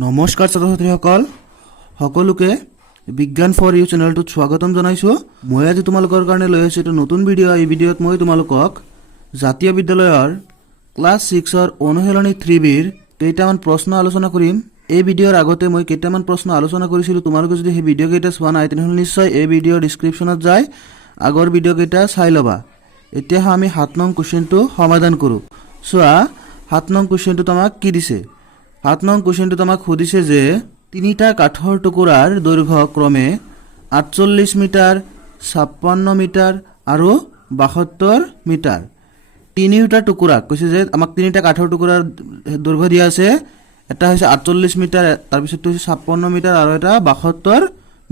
নমস্কাৰ ছাত্ৰ-ছাত্ৰীসকল সকলোকে বিজ্ঞান ফৰ ইউ চেনেলটোত স্বাগতম জনাইছো। মই আজি তোমালোকৰ কাৰণে লৈ আহিছো এটা নতুন ভিডিঅ'। এই ভিডিঅ'ত মই তোমালোকক জাতীয় বিদ্যালয়ৰ ক্লাছ 6ৰ অনুশীলনী 3bৰ কেইটামান প্ৰশ্ন আলোচনা কৰিম। এই ভিডিঅ'ৰ আগতে মই কেইটামান প্ৰশ্ন আলোচনা কৰিছিলোঁ। তোমালোকে যদি সেই ভিডিঅ' কেইটা চোৱা নাই তেনেহ'লে নিশ্চয় এই ভিডিঅ'ৰ ডেছক্ৰিপশ্যনত যাই আগৰ ভিডিঅ' কেইটা চাই ল'বা। এতিয়া আমি 7 নং কুৱেশ্যনটো সমাধান কৰোঁ। চোৱা 7 নং কুৱেশ্যনটোত আমাক কি দিছে। 7 নং কুৱেশ্যনটোত আমাক সুধিছে যে তিনিটা কাঠৰ টুকুৰাৰ দৈৰ্ঘ্য ক্ৰমে 48 মিটাৰ, 56 মিটাৰ আৰু 72 মিটাৰ। তিনিটা টুকুৰা কৈছে যে আমাক তিনিটা কাঠৰ টুকুৰাৰ দৈৰ্ঘ্য দিয়া আছে। এটা হৈছে 48 মিটাৰ, তাৰপিছত হৈছে 56 মিটাৰ আৰু এটা 72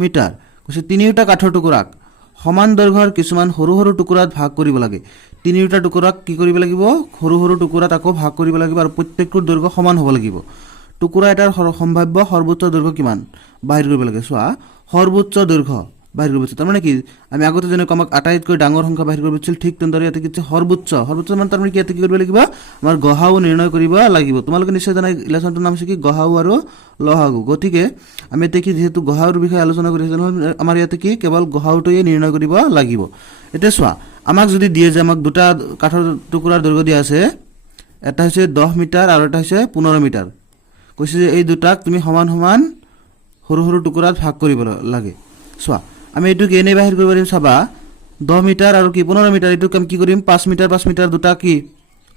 মিটাৰ। কৈছে তিনিটা কাঠৰ টুকুৰাক সমান দৈৰ্ঘ্যৰ কিছুমান সৰু সৰু টুকুৰাত ভাগ কৰিব লাগে। তিনিটা টুকুৰাক কি কৰিব লাগিব? সৰু সৰু টুকুৰাত আকৌ ভাগ কৰিব লাগিব আৰু প্ৰত্যেকটোৰ দৈৰ্ঘ্য সমান হ'ব লাগিব। টুকুৰা এটাৰ সম্ভাৱ্য সৰ্বোচ্চ দৈৰ্ঘ্য কিমান বাহিৰ কৰিব লাগে। চোৱা সৰ্বোচ্চ দৈৰ্ঘ্য বাহিৰ কৰিব। তাৰমানে কি আমি আগতে যেনেকৈ আমাক আটাইতকৈ ডাঙৰ সংখ্যা বাহিৰ কৰিব দিছিল, ঠিক তেনেদৰে ইয়াতে কি সৰ্বোচ্চ মানে তাৰমানে কি ইয়াতে কি কৰিব লাগিব? আমাৰ গহাও নিৰ্ণয় কৰিব লাগিব। তোমালোকে নিশ্চয় জানা ইলেকশ্যনটোৰ নাম হৈছে কি গহাও আৰু লহাগু। গতিকে আমি এতিয়া কি যিহেতু গহাউৰ বিষয়ে আলোচনা কৰি আছোঁ, আমাৰ ইয়াতে কি কেৱল গহাউটোৱে নিৰ্ণয় কৰিব লাগিব। এতিয়া চোৱা আমাক যদি দিয়ে যে আমাক দুটা কাঠৰ টুকুৰাৰ দৈৰ্ঘ্য দিয়া আছে, এটা হৈছে 10 মিটাৰ আৰু এটা হৈছে 15 মিটাৰ। কৈছে যে এই দুটাক তুমি সমান সমান সৰু সৰু টুকুৰাত ভাগ কৰিব লাগে। চোৱা আমি এইটোক এনেই বাহিৰ কৰিব পাৰিম। চাবা 10 মিটাৰ আৰু কি 15 মিটাৰ, এইটোক আমি কি কৰিম 5 মিটাৰ দুটা কি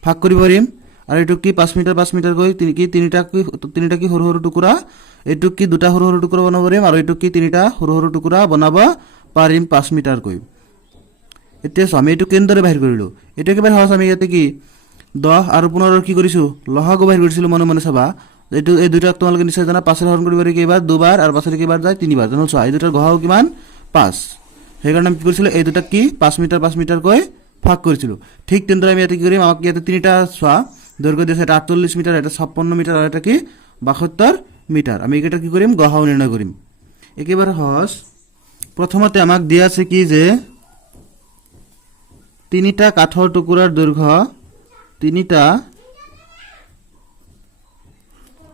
ভাগ কৰিব পাৰিম। আৰু এইটোক কি 5 মিটাৰ কৈ তিনিটা কি সৰু সৰু টুকুৰা, এইটোক কি দুটা সৰু সৰু টুকুৰা বনাব পাৰিম আৰু এইটোক কি তিনিটা সৰু সৰু টুকুৰা বনাব পাৰিম 5 মিটাৰকৈ। এতিয়া চোৱা আমি এইটো কেনেদৰে বাহিৰ কৰিলোঁ। এইটো একেবাৰে সহজ। আমি ইয়াতে কি 10 আৰু 15 কি কৰিছোঁ লহাগু বাহিৰ কৰিছিলোঁ মনে মনে। চাবা এইটো এই দুটাক তোমালোকে নিশ্চয় জানা 5 হৰণ কৰিব পাৰি কেইবাৰ? 2 বাৰ আৰু 5 কেইবাৰ যায় 3 বাৰ। তেনেহ'লে চোৱা এই দুটাৰ গহাও কিমান 5। সেইকাৰণে আমি কি কৰিছিলোঁ এই দুটাক কি 5 মিটাৰকৈ ভাগ কৰিছিলোঁ। ঠিক তেনেদৰে আমি ইয়াতে কি কৰিম, আমাক ইয়াতে তিনিটা চোৱা দৈৰ্ঘ্য দিছে, এটা 48 মিটাৰ, এটা 56 মিটাৰ আৰু এটা কি 72 মিটাৰ। আমি এইকেইটা কি কৰিম গহাও নিৰ্ণয় কৰিম। একেবাৰে সহজ। প্ৰথমতে আমাক দিয়া আছে কি যে তিনিটা কাঠৰ টুকুৰাৰ দৈৰ্ঘ্য, তিনিটা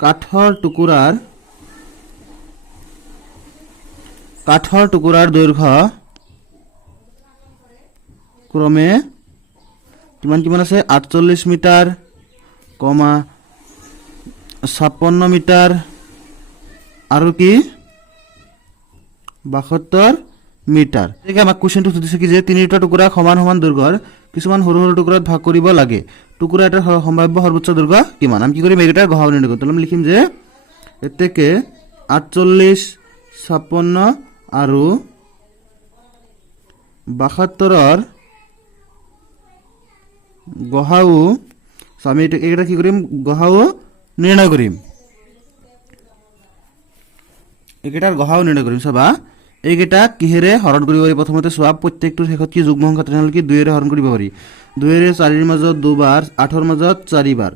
কাঠৰ টুকুৰাৰ দৈৰ্ঘ্য ক্ৰমে কিমান আছে 48 মিটাৰ, 56 মিটাৰ আৰু কি 72 মিটাৰ। গতিকে আমাক কুৱেশ্যনটো সুধিছে কি যে তিনিটা টুকুৰা সমান সমান দৈৰ্ঘ্যৰ কিছুমান সৰু সৰু টুকুৰাত ভাগ কৰিব লাগে। টুকুৰা এটাৰ সম্ভাৱ্য সৰ্বোচ্চ দৈৰ্ঘ্য কিমান? আমি কি কৰিম এইকেইটা গহাও নিৰ্ণয় কৰিম। আমি লিখিম যে এতেকে 48, 56 আৰু 72ৰ গহাও। আমি এইকেইটা কি কৰিম গহাও নিৰ্ণয় কৰিম। এইকেইটাৰ গহাও নিৰ্ণয় কৰিম। চাবা এইকেইটা কিহেৰে হৰণ কৰিব পাৰি? প্ৰথমতে চোৱা প্ৰত্যেকটোৰ শেষত কি যুগ্ম সংখ্যা, তেনেহ'লে কি 2ৰে হৰণ কৰিব পাৰি। 2ৰে 4ৰ মাজত 2 বাৰ, 8ৰ মাজত 4 বাৰ।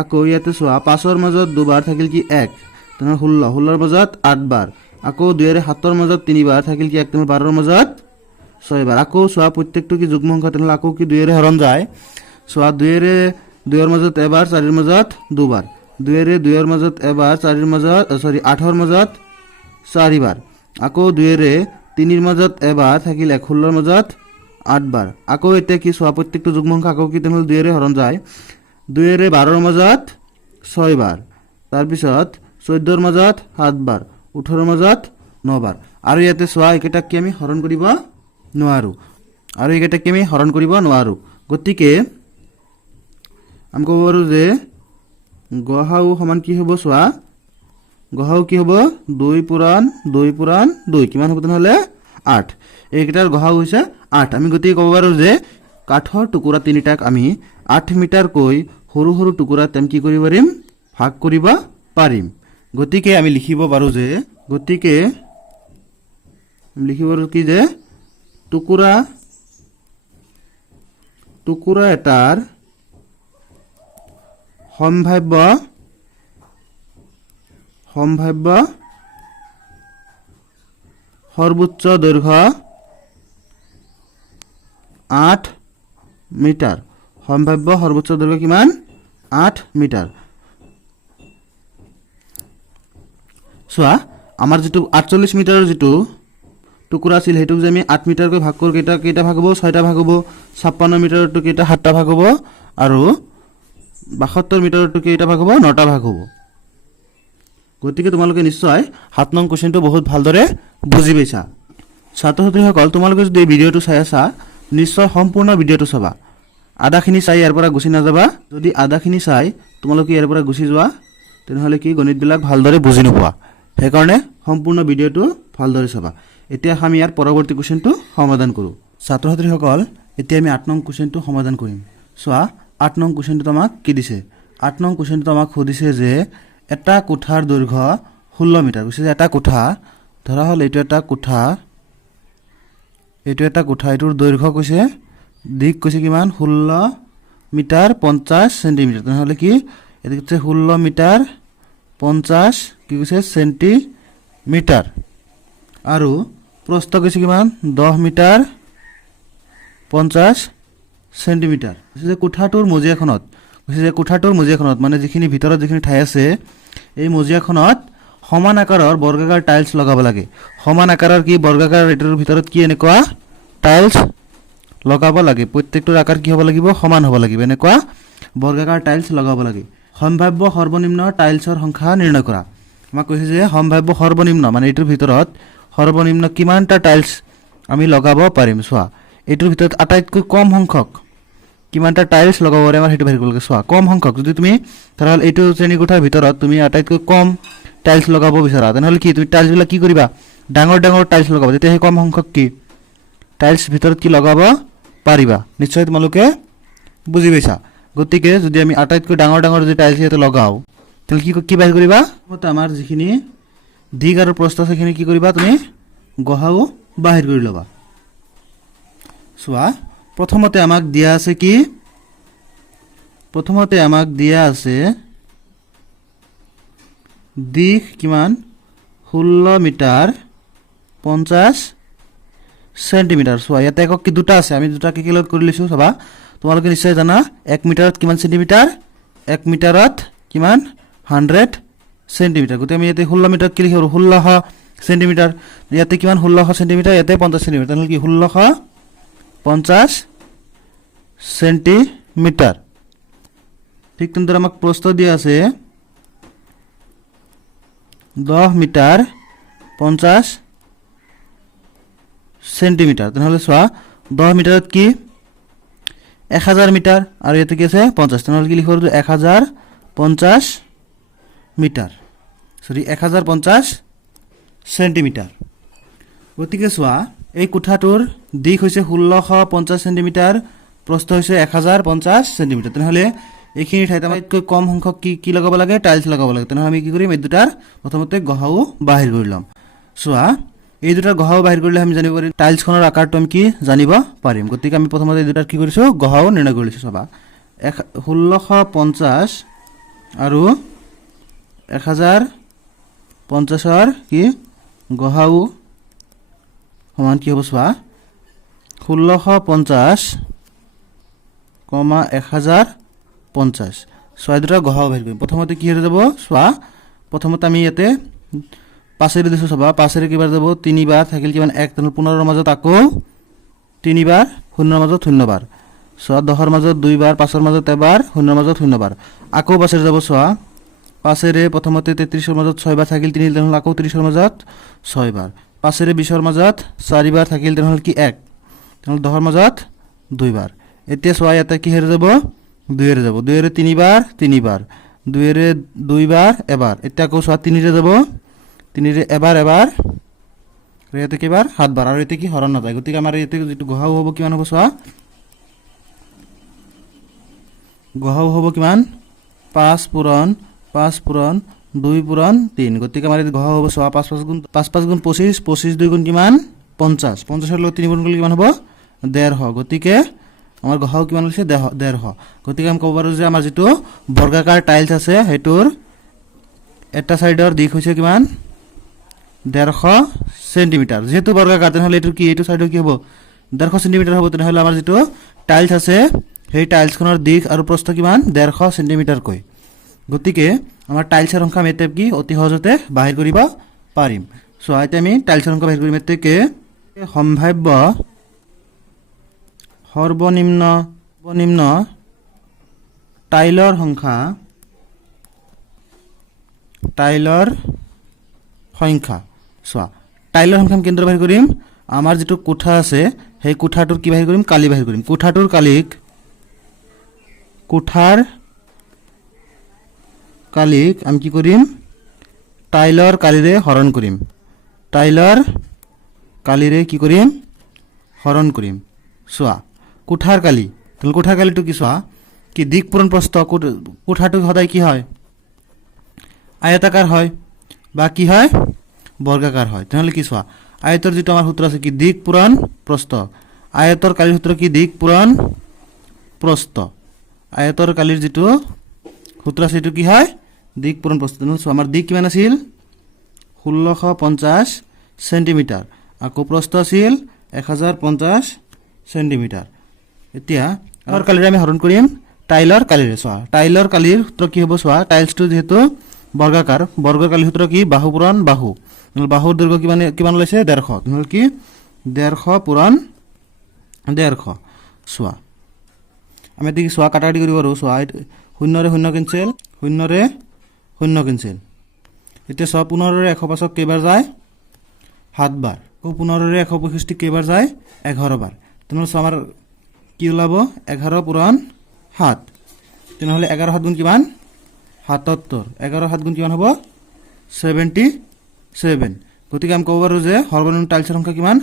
আকৌ ইয়াতে চোৱা 5ৰ মাজত 2 বাৰ থাকিল কি 1, তেনেহ'লে 16ৰ মাজত 8 বাৰ। আকৌ 2ৰে 7ৰ মাজত 3 বাৰ থাকিল কি 1, তেনেহ'লে 12ৰ মাজত 6 বাৰ। আকৌ চোৱা প্ৰত্যেকটো কি যুগ্ম সংখ্যা, তেনেহ'লে আকৌ কি 2ৰে হৰণ যায়। চোৱা 2ৰ মাজত এবাৰ, 4ৰ মাজত 2 বাৰ। 2ৰ মাজত এবাৰ, 8ৰ মাজত 4 বাৰ। আকৌ 2ৰে 3ৰ মাজত এবাৰ থাকিল 16ৰ মাজত 8 বাৰ। আকৌ এতিয়া কি চোৱা প্ৰত্যেকটো যুগ্ম সংখ্যা আকৌ কি তেনেহ'লে 2ৰে হৰণ যায়। 2ৰে 12ৰ মাজত 6 বাৰ, তাৰপিছত 14ৰ মাজত 7 বাৰ, 18ৰ মাজত 9 বাৰ। আৰু ইয়াতে চোৱা এইকেইটাক কি আমি হৰণ কৰিব নোৱাৰোঁ। গতিকে আমি ক'ব পাৰোঁ যে গহাও সমান কি হ'ব? চোৱা গহাও কি হ'ব 2 পূৰণ 2 কিমান হ'ব তেনেহ'লে 8। এইকেইটাৰ গহাও হৈছে 8। আমি গতিকে ক'ব পাৰোঁ যে কাঠৰ টুকুৰা তিনিটাক আমি 8 মিটাৰকৈ সৰু সৰু টুকুৰাত আমি কি কৰিব পাৰিম ভাগ কৰিব পাৰিম। গতিকে আমি লিখিব পাৰোঁ কি যে টুকুৰা এটাৰ সম্ভাৱ্য সৰ্বোচ্চ দৈৰ্ঘ্য 8 মিটাৰ। সম্ভাৱ্য সৰ্বোচ্চ দৈৰ্ঘ্য কিমান? 8 মিটাৰ। চোৱা আমাৰ যেটো 48 মিটাৰৰ যেটো টুকুৰা আছিল হেতুক যে আমি 8 মিটাৰকৈ ভাগ কৰ কেইটা ভাগ হ'ব 6টা ভাগ হ'ব 56 মিটাৰটো কেইটা 7টা ভাগ হ'ব আৰু 72 মিটাৰটো কেইটা ভাগ হ'ব 9টা ভাগ হ'ব গতিকে তোমালোকে নিশ্চয় 7 নং কোৱেশ্চনটো বহুত ভালদৰে বুজি পাইছা ছাত্ৰ ছাত্ৰীসকল তোমালোকে যদি ভিডিঅটো চাই আছা নিশ্চয় সম্পূৰ্ণ ভিডিঅটো চাবা আধাখিনি চাই ইয়াৰ পৰা গুছি নাযাবা যদি আধাখিনি চাই তোমালোকে ইয়াৰ পৰা গুছি যোৱা তেনেহলে কি গণিতবিলাক ভালদৰে বুজি নোপোৱা সেইকাৰণে সম্পূৰ্ণ ভিডিঅটো ভালদৰে চাবা এতিয়া আমি ইয়াৰ পৰৱৰ্তী কোৱেশ্চনটো সমাধান কৰো ছাত্ৰ ছাত্ৰীসকল এতিয়া আমি 8 নং কোৱেশ্চনটো সমাধান কৰিম চোৱা 8 নং কোৱেশ্চনটো আমাক কি দিছে 8 নং কোৱেশ্চনটো আমাক সুধিছে যে এটা কোঠাৰ দৈৰ্ঘ্য 16 মিটাৰ কৈছে যে এটা কোঠা ধৰা হল এইটো এটা কোঠা এইটোৰ দৈৰ্ঘ্য কৈছে দিক কৈছে কিমান 16 মিটাৰ 50 সেন্টিমিটাৰ তেনেহলে কি এদিকে 16 মিটাৰ 50 কি কৈছে সেন্টিমিটাৰ আৰু প্ৰস্থ কৈছে কিমান 10 মিটাৰ 50 সেন্টিমিটাৰ কৈছে যে কোঠাটোৰ মজিয়াখনত মানে যিখিনি ভিতৰত যিখিনি ঠাই আছে এই মজিয়াখনত সমান আকাৰৰ বৰ্গাকাৰ টাইলছ লগাব লাগে সমান আকাৰৰ কি বৰ্গাকাৰ এটাৰ ভিতৰত কি এনেকুৱা টাইলছ লগাব লাগে প্ৰত্যেকটোৰ আকাৰ কি হ'ব লাগিব সমান হ'ব লাগিব এনেকুৱা বৰ্গাকাৰ টাইলছ লগাব লাগে সম্ভাব্য সৰ্বনিম্ন টাইলছৰ সংখ্যা নিৰ্ণয় কৰা আমাক কৈছে যে সম্ভাব্য সৰ্বনিম্ন মানে এটোৰ ভিতৰত সৰ্বনিম্ন কিমানটা টাইলছ আমি লগাব পাৰিম চোৱা এটোৰ ভিতৰত আটাইতকৈ কম সংখ্যক কিমানটা টাইলছ লগাব পাৰে আমাৰ হেতু ভাগ কৰিব লাগে চোৱা কম সংখ্যক যদি তুমি ধৰা এইটো শ্ৰেণী কোঠাৰ ভিতৰত তুমি আটাইতকৈ কম টাইলছ লগাব বিচাৰা তেনেহলে কি তুমি টাইলছবিলাক কি কৰিবা ডাঙৰ টাইলছ লগাবা তেতিয়া সেই কম সংখ্যক কি টাইলছ ভিতৰত কি লগাব পাৰিবা নিশ্চয় তোমালোকে বুজি পাইছা গতিকে যদি আমি আটাইতকৈ ডাঙৰ যদি টাইলছ ইয়াতে লগাও তেল কি বাহিৰ কৰিবা মতে আমাৰ যিখিনি দিক আৰু প্ৰস্থ সেইখিনি কি কৰিবা তুমি গহাও বাহিৰ কৰি লবা চোৱা প্ৰথমতে আমাক দিয়া আছে কি দিক কিমান 16 মিটাৰ 50 সেন্টিমিটাৰ চোৱা ইয়াতে একক কি দুটা আছে আমি দুটাকে কি লগত কৰি লৈছো চাবা তোমালোকে নিশ্চয় জানা 1 মিটাৰত কিমান সেন্টিমিটাৰ 1 মিটাৰত কিমান 100 সেন্টিমিটাৰ গতে আমি ইয়াতে 16 মিটাৰত কি লিখো 1600 সেন্টিমিটাৰ ইয়াতে কিমান 1600 সেন্টিমিটাৰ ইয়াতে 50 সেন্টিমিটাৰ মানে কি 1650 সেন্টিমিটাৰ ঠিক তেনেদৰে আমাক প্ৰস্থ দিয়া আছে 10 মিটাৰ 50 সেন্টিমিটাৰ তেনেহলে চোৱা 10 মিটাৰত কি 1000 মিটাৰ আৰু ইয়াতে কি আছে 50 তেনেহলে কি লিখো 1050 মিটাৰ 1050 সেন্টিমিটাৰ গতিকে চোৱা এই কোঠাটোৰ দিক হৈছে 1650 সেন্টিমিটাৰ প্ৰস্থ হৈছে 1050 সেন্টিমিটাৰ তেনেহলে এইখিনি ঠাইত আমাতকৈ কম সংখ্যক কি লগাব লাগে টাইলছ লগাব লাগে তেনেহলে আমি কি কৰিম এই দুটাৰ প্ৰথমতে গহাও বাহিৰ কৰি লম চোৱা এই দুটাৰ গহাও বাহিৰ কৰিলে আমি জানিব পাৰিম টাইলছখনৰ আকাৰটো আমি কি জানিব পাৰিম গতিকে আমি প্ৰথমতে এই দুটাৰ কি কৰিছো গহাও নিৰ্ণয় কৰি লৈছো চাবা 1650 আৰু 1050ৰ কি গহাও সমান কি হ'ব চোৱা 1650 1050 ছয় দুটা গহাও বাহিৰ কৰিম প্ৰথমতে কি হৈ যাব চোৱা প্ৰথমতে আমি ইয়াতে পাঁচেৰে দিছো চাবা পাঁচেৰে কিবাৰ যাব তিনিবাৰ থাকিল কিমান 1 তেনে 15ৰ মাজত আকৌ তিনিবাৰ শূন্যৰ মাজত শূন্যবাৰ চোৱা 10ৰ মাজত দুইবাৰ 5ৰ মাজত এবাৰ শূন্যৰ মাজত শূন্যবাৰ আকৌ পাঁচেৰে যাব চোৱা পাঁচেৰে প্ৰথমতে 33ৰ মাজত 6বাৰ থাকিল 3 তেনে আকৌ 30ৰ মাজত 6বাৰ পাঁচেৰে 20ৰ মাজত 4বাৰ থাকিল তেনে কি 1 তেনে 10ৰ মাজত 2বাৰ এতিয়া চোৱা ইয়াতে কি হৈ যাব 2ৰে যাব 2ৰে তিনিবাৰ 2ৰে দুইবাৰ এবাৰ এতিয়া আকৌ চোৱা 3ৰে যাব 3ৰে এবাৰ ইয়াতে কিবাৰ 7বাৰ আৰু এতে কি হৰণ নাযায় গতিকে আমাৰ এতে যেটো গহাও হ'ব কিমান হ'ব চোৱা গহাও হ'ব কিমান 5 পূৰণ 2 পূৰণ 3 গতিকে আমাৰ এতে গহাও হ'ব চোৱা 5 গুণ 25 25 2 গুণ কিমান 50 50 ৰ লগত 3 গুণ কৰিলে কিমান হ'ব 150 গতিকে আমাৰ গহাও কিমান হৈছে 150 গতিকে আমি ক'ব পাৰো যে আমাৰ যেটো বৰ্গাকাৰ টাইলছ আছে হেতুৰ এটা সাইডৰ দিক হৈছে কিমান 150 সেন্টিমিটাৰ যেহেতু বৰ্গাকাৰ তেনেহলে এটো কি এটো সাইডৰ কি হ'ব 150 সেন্টিমিটাৰ হ'ব তেনেহলে আমাৰ যেটো টাইলছ আছে সেই টাইলছখনৰ দিক আৰু প্ৰস্থ কিমান 150 সেন্টিমিটাৰ কয় গতিকে আমাৰ টাইলছৰ সংখ্যা আমি এতিয়া কি অতি সহজতে বাহিৰ কৰিব পাৰিম। সো এতিয়া আমি টাইলছৰ সংখ্যা বাহিৰ কৰিম। এতেকে সম্ভাব্য সৰ্বনিম্ন টাইলৰ সংখ্যা চোৱা টাইলৰ সংখ্যা আমি কেনেদৰে বাহিৰ কৰিম। আমাৰ যিটো কোঠা আছে সেই কোঠাটোৰ কি বাহিৰ কৰিম, কালি বাহিৰ কৰিম। কোঠাটোৰ কালিক আমি কি কৰিম, টাইলৰ কালিৰে হৰণ কৰিম। টাইলৰ কালিৰে কি কৰিম, হৰণ কৰিম। চোৱা কোঠাৰ কালি, তাহলে কোঠাৰ কালিটো কি চোৱা কি দিক পূৰণ প্ৰস্থ। কোঠাটো সদায় কি হয়, আয়তাকাৰ হয় বা কি হয়, বৰ্গাকাৰ হয়। তেনেহ'লে কি চোৱা আয়তৰ যিটো আমাৰ সূত্ৰ আছে কি দিক পূৰণ প্ৰস্থ। আয়তৰ কালিৰ সূত্ৰ কি দিক পূৰণ প্ৰস্থ। আয়তৰ কালিৰ যিটো সূত্ৰ আছে সেইটো কি হয়, দিক পূৰণ প্ৰস্থ। চোৱা আমাৰ দিক কিমান আছিল 1650 সেন্টিমিটাৰ, আকৌ প্ৰস্থ আছিল 1050 সেন্টিমিটাৰ। এতিয়া আয়তৰ কালিৰে আমি হৰণ কৰিম টাইলৰ কালিৰে। চোৱা টাইলৰ কালিৰ সূত্ৰ কি হ'ব, চোৱা টাইলছটো যিহেতু বৰ্গাকাৰ, বৰ্গৰ কালিৰ সূত্ৰ কি বাহু পূৰণ বাহু। বাহুৰ দৈৰ্ঘ্য কিমান ওলাইছে 150, নহ'লে কি 150 পূৰণ 150। চোৱা আমি এতিয়া চোৱা কাটাকাটি কৰিব পাৰোঁ। চোৱা 0ৰে 0 কেঞ্চেল, 0ৰে 0 কেঞ্চেল। এতিয়া চোৱা 15ৰে 150 কেইবাৰ যায়, 7 বাৰ। আকৌ 15ৰে 165 কেইবাৰ যায়, 11 বাৰ। তেনেহ'লে চোৱা আমাৰ কি ওলাব 11 পূৰণ 7। তেনেহ'লে 11 7 গুণ কিমান 77। 11 7 গুণ কিমান হ'ব 77। গতিকে আমি ক'ব পাৰোঁ যে সৰ্বনিম্ন টাইলছৰ সংখ্যা কিমান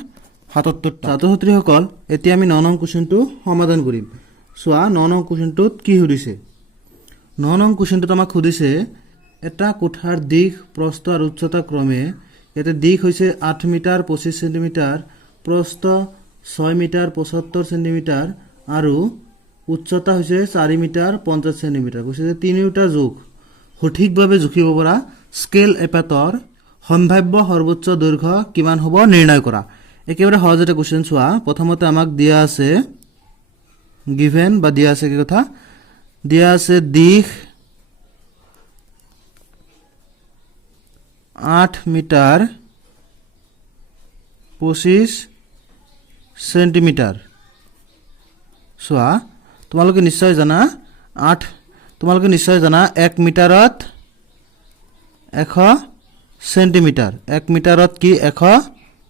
77। ছাত্ৰ ছাত্ৰীসকল এতিয়া আমি 9 নং কুৱেশ্যনটো সমাধান কৰিম। চোৱা 9 নং কুৱেশ্যনটোত কি সুধিছে। 9 নং কুৱেশ্যনটোত আমাক সুধিছে এটা কোঠাৰ দিশ প্ৰস্থ আৰু উচ্চতা ক্ৰমে, ইয়াতে দিশ হৈছে 8 মিটাৰ 25 সেন্টিমিটাৰ, প্ৰস্থ 6 মিটাৰ 75 সেন্টিমিটাৰ আৰু উচ্চতা হৈছে 4 মিটাৰ 50 সেন্টিমিটাৰ। কৈছে যে তিনিওটা জোখ সঠিকভাৱে জুখিব পৰা স্কেল এপাতৰ সম্ভাব্য সৰ্বোচ্চ দৈৰ্ঘ্য কিমান হ'ব নিৰ্ণয় কৰা। একেবাৰে সহজতে কুৱেশ্যন চোৱা। প্ৰথমতে আমাক দিয়া আছে গিভেন বা দিয়া আছে কি কথা, দিয়া আছে দিশ 8 মিটাৰ 25 সেন্টিমিটাৰ। চোৱা তোমালোকে নিশ্চয় জানা 1 মিটাৰত 100 সেন্টিমিটাৰ, 1 মিটাৰত কি 100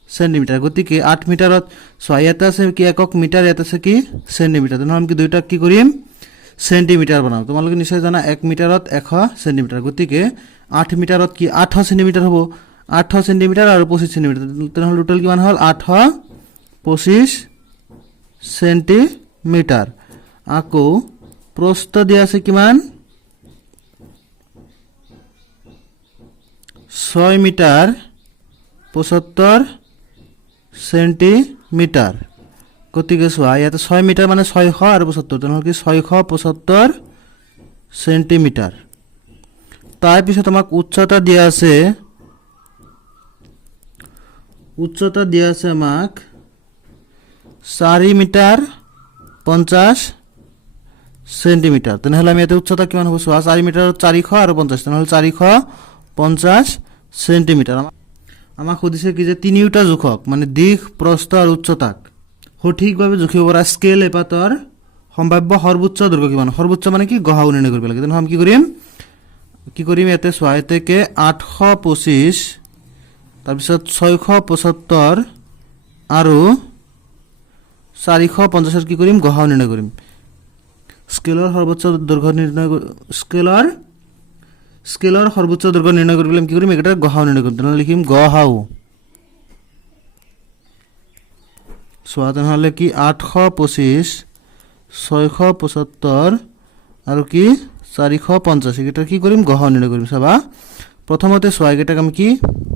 সেন্টিমিটাৰ। গতিকে 8 মিটাৰত চোৱা ইয়াতে আছে কি একক মিটাৰ, ইয়াতে আছে কি সেন্টিমিটাৰ। তেনেহ'লে আমি কি দুইটাক কি কৰিম সেন্টিমিটাৰ বনাম। তোমালোকে নিশ্চয় জানা 1 মিটাৰত 100 সেন্টিমিটাৰ। গতিকে 8 মিটাৰত কি 800 সেন্টিমিটাৰ হ'ব, 800 সেন্টিমিটাৰ আৰু 25 সেন্টিমিটাৰ। তেনেহ'লে টোটেল কিমান হ'ল 825 সেন্টিমিটাৰ। আকৌ প্ৰস্থ দিয়া আছে কিমান 6 মিটাৰ 75 সেন্টিমিটাৰ। গতিকে চোৱা ইয়াতে 6 মিটাৰ মানে 600 আৰু 75, তেনেহ'লে কি 675 সেন্টিমিটাৰ। তাৰপিছত আমাক উচ্চতা দিয়া আছে আমাক 4 মিটাৰ 50 সেন্টিমিটাৰ। তেনেহ'লে আমি ইয়াতে উচ্চতা কিমান হ'ব চোৱা 4 মিটাৰত 400 আৰু 50, তেনেহ'লে 450 সেন্টিমিটাৰ। আমাক সুধিছে কি যে তিনিওটা জোখক মানে দিশ প্ৰস্থ আৰু উচ্চতাক সঠিকভাৱে জুখিব পৰা স্কেল এপাতৰ সম্ভাব্য সৰ্বোচ্চ দৈৰ্ঘ্য কিমান। সৰ্বোচ্চ মানে কি গহাও নিৰ্ণয় কৰিব লাগে। তেনেহ'লে আমি কি কৰিম ইয়াতে চোৱা এতেকে 825 তাৰপিছত 675 আৰু 450 কি কৰিম গহাও নিৰ্ণয় কৰিম। স্কেলৰ সৰ্বোচ্চ দৈৰ্ঘ্য নিৰ্ণয় স্কেলৰ সৰ্বোচ্চ দৈৰ্ঘ্য নিৰ্ণয় কৰিবলৈ আমি কি কৰিম একেটা গহাও নিৰ্ণয় কৰিম। তেনেহ'লে লিখিম গহাও। চোৱা তেনেহ'লে কি 825 675 আৰু কি 450 এইকেইটা কি কৰিম গহাও নিৰ্ণয় কৰিম। চাবা প্ৰথমতে চোৱা এইকেইটাক আমি কি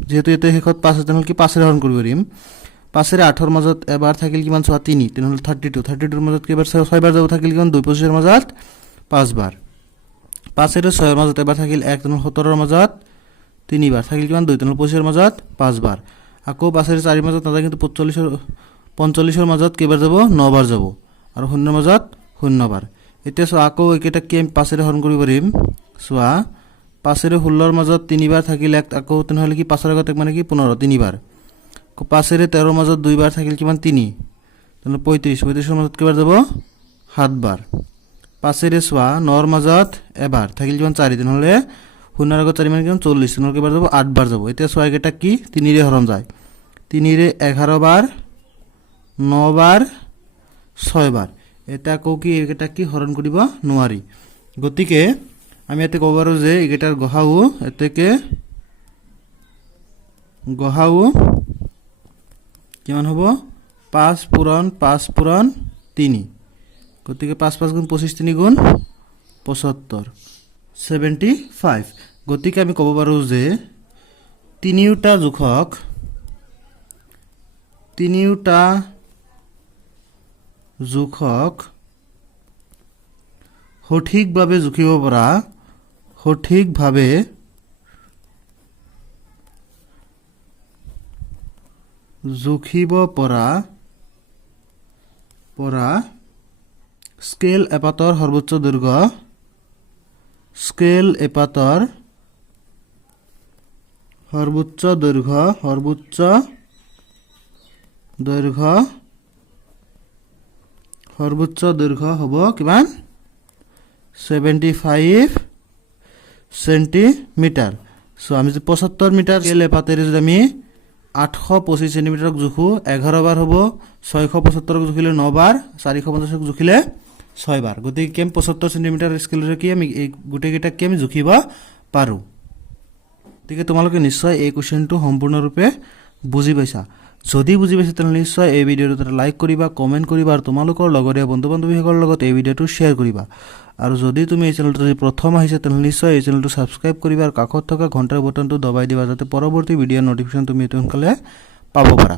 যিহেতু ইয়াতে শেষত 5 আছে তেনেহ'লে কি 5ৰে হৰণ কৰিব পাৰিম। 5ৰে 8ৰ মাজত এবাৰ থাকিল কিমান চোৱা 3, তেনেহ'লে 32ৰ মাজত কেইবাৰ 6 বাৰ যাব থাকিল কিমান 2 25ৰ মাজত 5 বাৰ। 5ৰে 6ৰ মাজত এবাৰ থাকিল 1, তেনেহ'লে 17ৰ মাজত 3 বাৰ থাকিল কিমান 2, তেনেহ'লে 25ৰ মাজত 5 বাৰ। আকৌ 5ৰে 4ৰ মাজত নাযায় কিন্তু 45ৰ মাজত কেইবাৰ যাব 9 বাৰ যাব আৰু 0ৰ মাজত 0 বাৰ। এতিয়া চোৱা আকৌ এইকেইটাক কি আমি 5ৰে হৰণ কৰিব পাৰিম। চোৱা 5 এৰে 16 মাজত 3 বাৰ থাকিলে আকৌ তেনেহলে কি 5 ৰ আগত মানে কি 15 3 বাৰ 5 এৰে 13 মাজত 2 বাৰ থাকিলে কিমান 3 তেনে 35 ৰ মাজত কিবাৰ যাব 7 বাৰ 5 এৰে 9 ৰ মাজত এবাৰ থাকিলে কিমান 4 তেনেহলে 0 ৰ আগত 4 মানে কিমান 40 তেনে কিবাৰ যাব 8 বাৰ যাব এতিয়া সোয়া কেটা কি 3 ৰে হৰণ যায় 3 ৰে 11 বাৰ 9 বাৰ 6 বাৰ এটা কও কি এটা কি হৰণ কৰিব নোৱাৰি গতিকে আমি এতে কব পাৰো যে এটাৰ গহাও এতেকে গহাও কিমান হ'ব 5 পূৰণ 5 পূৰণ 3 গতিকে 5 5 গুণ 25 3 গুণ 75 75 গতিকে আমি কব পাৰো যে তিনিওটা জোখক সঠিকভাৱে জুখিব পৰা স্কেল এপাতৰ সৰ্বোচ্চ দৈৰ্ঘ্য হ'ব কিমান 75 সেন্টিমিটাৰ সো আমি যে 75 মিটাৰ স্কেল এপাতেৰে যদি আমি 825 সেন্টিমিটাৰক জুখো 11 বাৰ হ'ব 675ক জুখিলে 9 বাৰ 450ক জুখিলে 6 বাৰ গতিকে কেম 75 সেন্টিমিটাৰ স্কেলৰে কি আমি এই গুটেকেটা কেম জুখিব পাৰো গতিকে তোমালোকে নিশ্চয় এই কোৱেশ্চনটো সম্পূৰ্ণৰূপে বুজি পাইছা যদি বুজি পাইছা তেনে নিশ্চয় এই ভিডিঅটো এটা লাইক কৰিবা কমেন্ট কৰিবা আৰু তোমালোকৰ লগৰীয়া বন্ধু-বান্ধৱীসকলৰ লগত এই ভিডিঅটো শেয়াৰ কৰিবা আৰু যদি তুমি এই চেনেলটো প্ৰথম আহিছা তেনে নিশ্চয় এই চেনেলটো সাবস্ক্ৰাইব কৰিবা আৰু কাষত থকা ঘণ্টাৰ বটনটো দবাই দিবা যাতে পৰৱৰ্তী ভিডিঅ'ৰ নটিফিকেশন তুমি সোনকালে পাব পাৰা